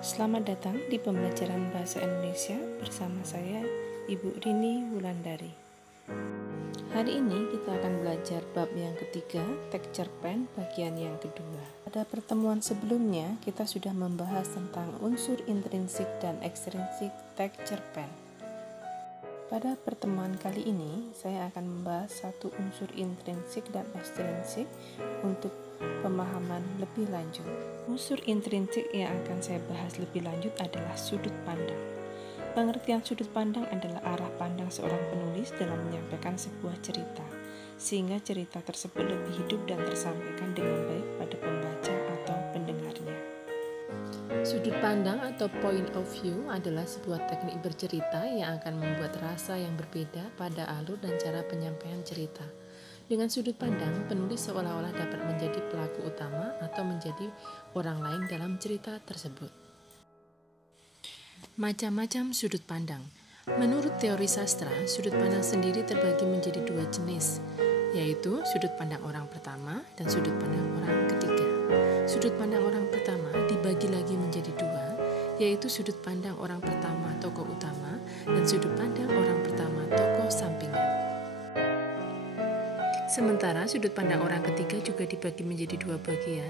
Selamat datang di pembelajaran Bahasa Indonesia bersama saya, Ibu Rini Wulandari. Hari ini kita akan belajar bab yang ketiga, teks cerpen bagian yang kedua. Pada pertemuan sebelumnya, kita sudah membahas tentang unsur intrinsik dan ekstrinsik teks cerpen. Pada pertemuan kali ini, saya akan membahas satu unsur intrinsik dan ekstrinsik untuk pemahaman lebih lanjut. Unsur intrinsik yang akan saya bahas lebih lanjut adalah sudut pandang. Pengertian sudut pandang adalah arah pandang seorang penulis dalam menyampaikan sebuah cerita, sehingga cerita tersebut lebih hidup dan tersampaikan dengan baik pada pembaca atau pendengarnya. Sudut pandang atau point of view adalah sebuah teknik bercerita yang akan membuat rasa yang berbeda pada alur dan cara penyampaian cerita. Dengan sudut pandang, penulis seolah-olah dapat menjadi pelaku utama atau menjadi orang lain dalam cerita tersebut. Macam-macam sudut pandang. Menurut teori sastra, sudut pandang sendiri terbagi menjadi dua jenis, yaitu sudut pandang orang pertama dan sudut pandang orang ketiga. Sudut pandang orang pertama dibagi lagi menjadi dua, yaitu sudut pandang orang pertama tokoh utama dan sudut pandang orang pertama tokoh sampingan. Sementara sudut pandang orang ketiga juga dibagi menjadi dua bagian,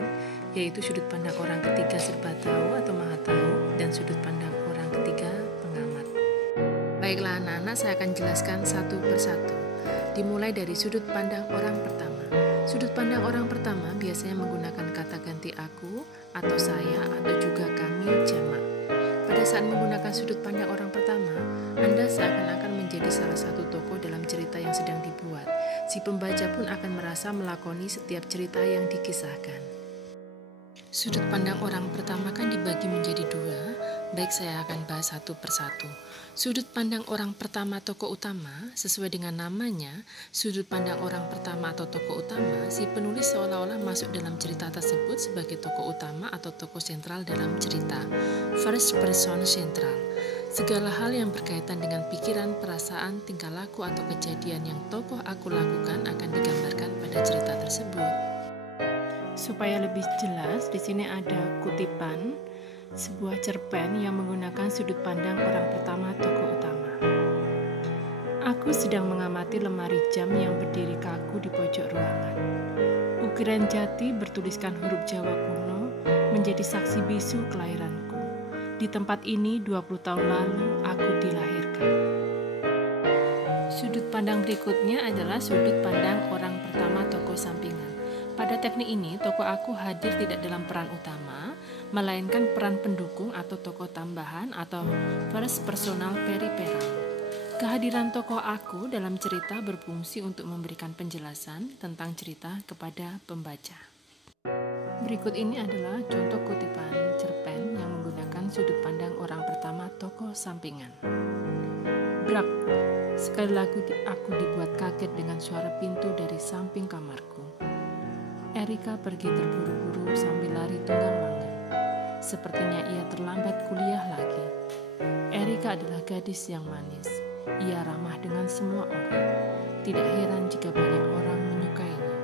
yaitu sudut pandang orang ketiga serba tahu atau maha tahu dan sudut pandang orang ketiga pengamat. Baiklah anak-anak, saya akan jelaskan satu persatu. Dimulai dari sudut pandang orang pertama. Sudut pandang orang pertama biasanya menggunakan kata ganti aku atau saya atau juga kami jamak. Pada saat menggunakan sudut pandang orang pertama, Anda seakan-akan menjadi salah satu tokoh dalam cerita yang sedang dibuat. Si pembaca pun akan merasa melakoni setiap cerita yang dikisahkan. Sudut pandang orang pertama kan dibagi menjadi dua. Baik, saya akan bahas satu persatu. Sudut pandang orang pertama tokoh utama, sesuai dengan namanya, sudut pandang orang pertama atau tokoh utama, si penulis seolah-olah masuk dalam cerita tersebut sebagai tokoh utama atau tokoh sentral dalam cerita. First person central. Segala hal yang berkaitan dengan pikiran, perasaan, tingkah laku atau kejadian yang tokoh aku lakukan akan digambarkan pada cerita tersebut. Supaya lebih jelas, di sini ada kutipan sebuah cerpen yang menggunakan sudut pandang orang pertama tokoh utama. Aku sedang mengamati lemari jam yang berdiri kaku di pojok ruangan. Ukiran jati bertuliskan huruf Jawa kuno menjadi saksi bisu kelahiranku. Di tempat ini 20 tahun lalu aku dilahirkan. Sudut pandang berikutnya adalah sudut pandang orang pertama tokoh sampingan. Pada teknik ini, tokoh aku hadir tidak dalam peran utama, melainkan peran pendukung atau tokoh tambahan atau first personal periperal. Kehadiran tokoh aku dalam cerita berfungsi untuk memberikan penjelasan tentang cerita kepada pembaca. Berikut ini adalah contoh kutipan cerpen yang menggunakan sudut pandang orang pertama tokoh sampingan. Brak, sekali lagi aku dibuat kaget dengan suara pintu dari samping kamarku. Erika pergi terburu-buru sambil lari tunggang-langgang. Sepertinya ia terlambat kuliah lagi. Erika adalah gadis yang manis. Ia ramah dengan semua orang. Tidak heran jika banyak orang menyukainya.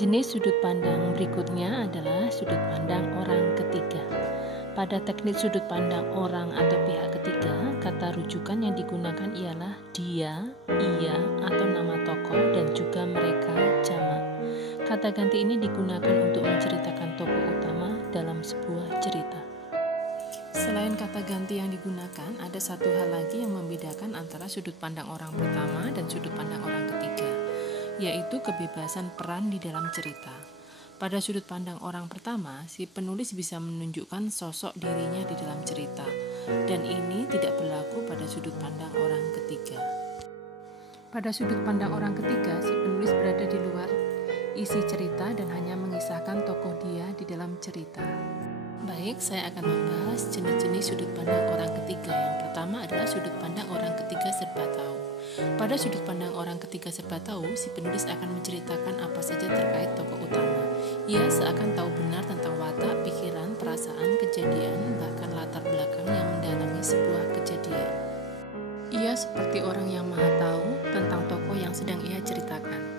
Jenis sudut pandang berikutnya adalah sudut pandang orang ketiga. Pada teknik sudut pandang orang atau pihak ketiga, kata rujukan yang digunakan ialah dia, ia, atau nama tokoh dan juga mereka jamak. Kata ganti ini digunakan untuk menceritakan tokoh utama dalam sebuah cerita. Selain kata ganti yang digunakan, ada satu hal lagi yang membedakan antara sudut pandang orang pertama dan sudut pandang orang ketiga, yaitu kebebasan peran di dalam cerita. Pada sudut pandang orang pertama, si penulis bisa menunjukkan sosok dirinya di dalam cerita, dan ini tidak berlaku pada sudut pandang orang ketiga. Pada sudut pandang orang ketiga, si penulis berada di luar isi cerita dan hanya mengisahkan tokoh dia di dalam cerita. Baik, saya akan membahas jenis-jenis sudut pandang orang ketiga. Yang pertama adalah sudut pandang orang ketiga serba tahu. Pada sudut pandang orang ketiga serba tahu, si penulis akan menceritakan apa saja terkait tokoh utama. Ia seakan tahu benar tentang watak, pikiran, perasaan, kejadian, bahkan latar belakang yang mendalami sebuah kejadian. Ia seperti orang yang maha tahu tentang tokoh yang sedang ia ceritakan.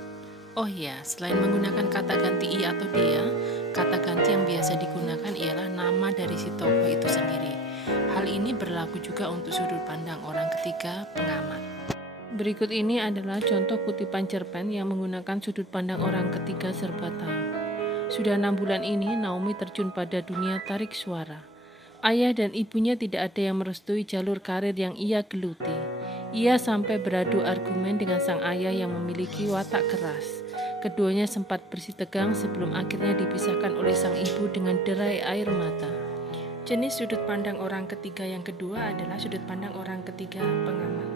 Oh iya, selain menggunakan kata ganti "i" atau "dia", kata ganti yang biasa digunakan ialah nama dari si tokoh itu sendiri. Hal ini berlaku juga untuk sudut pandang orang ketiga pengamat. Berikut ini adalah contoh kutipan cerpen yang menggunakan sudut pandang orang ketiga serba tahu. Sudah 6 bulan ini Naomi terjun pada dunia tarik suara. Ayah dan ibunya tidak ada yang merestui jalur karir yang ia geluti. Ia sampai beradu argumen dengan sang ayah yang memiliki watak keras. Keduanya sempat bersitegang sebelum akhirnya dipisahkan oleh sang ibu dengan derai air mata. Jenis sudut pandang orang ketiga yang kedua adalah sudut pandang orang ketiga pengamat.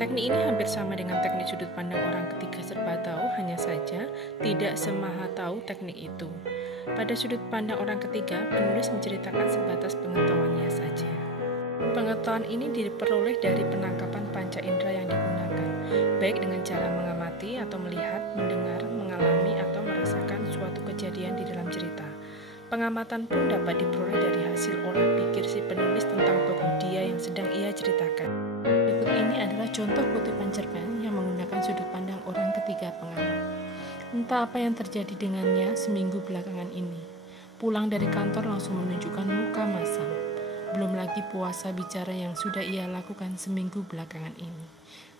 Teknik ini hampir sama dengan teknik sudut pandang orang ketiga serba tahu, hanya saja tidak semaha tahu teknik itu. Pada sudut pandang orang ketiga, penulis menceritakan sebatas pengetahuannya saja. Pengetahuan ini diperoleh dari penangkapan panca indera yang digunakan, baik dengan cara mengamati atau melihat, mendengar, mengalami, atau merasakan suatu kejadian di dalam cerita. Pengamatan pun dapat diperoleh dari hasil olah pikir si penulis tentang tokoh dia yang sedang ia ceritakan. Berikut ini adalah contoh kutipan cerpen yang menggunakan sudut pandang orang ketiga pengamat. Entah apa yang terjadi dengannya seminggu belakangan ini. Pulang dari kantor langsung menunjukkan muka masam. Belum lagi puasa bicara yang sudah ia lakukan seminggu belakangan ini.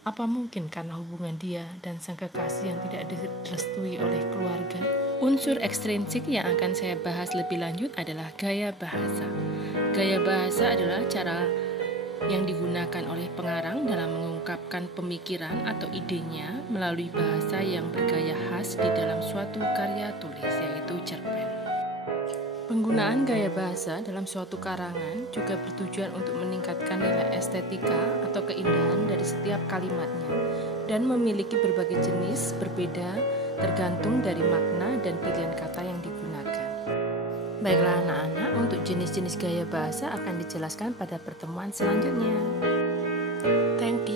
Apa mungkin karena hubungan dia dan sang kekasih yang tidak direstui oleh keluarga? Unsur ekstrinsik yang akan saya bahas lebih lanjut adalah gaya bahasa. Gaya bahasa adalah cara yang digunakan oleh pengarang dalam mengungkapkan pemikiran atau idenya melalui bahasa yang bergaya khas di dalam suatu karya tulis, yaitu cerpen. Penggunaan gaya bahasa dalam suatu karangan juga bertujuan untuk meningkatkan nilai estetika atau keindahan dari setiap kalimatnya dan memiliki berbagai jenis berbeda tergantung dari makna dan pilihan kata yang digunakan. Baiklah anak-anak, untuk jenis-jenis gaya bahasa akan dijelaskan pada pertemuan selanjutnya. Thank you.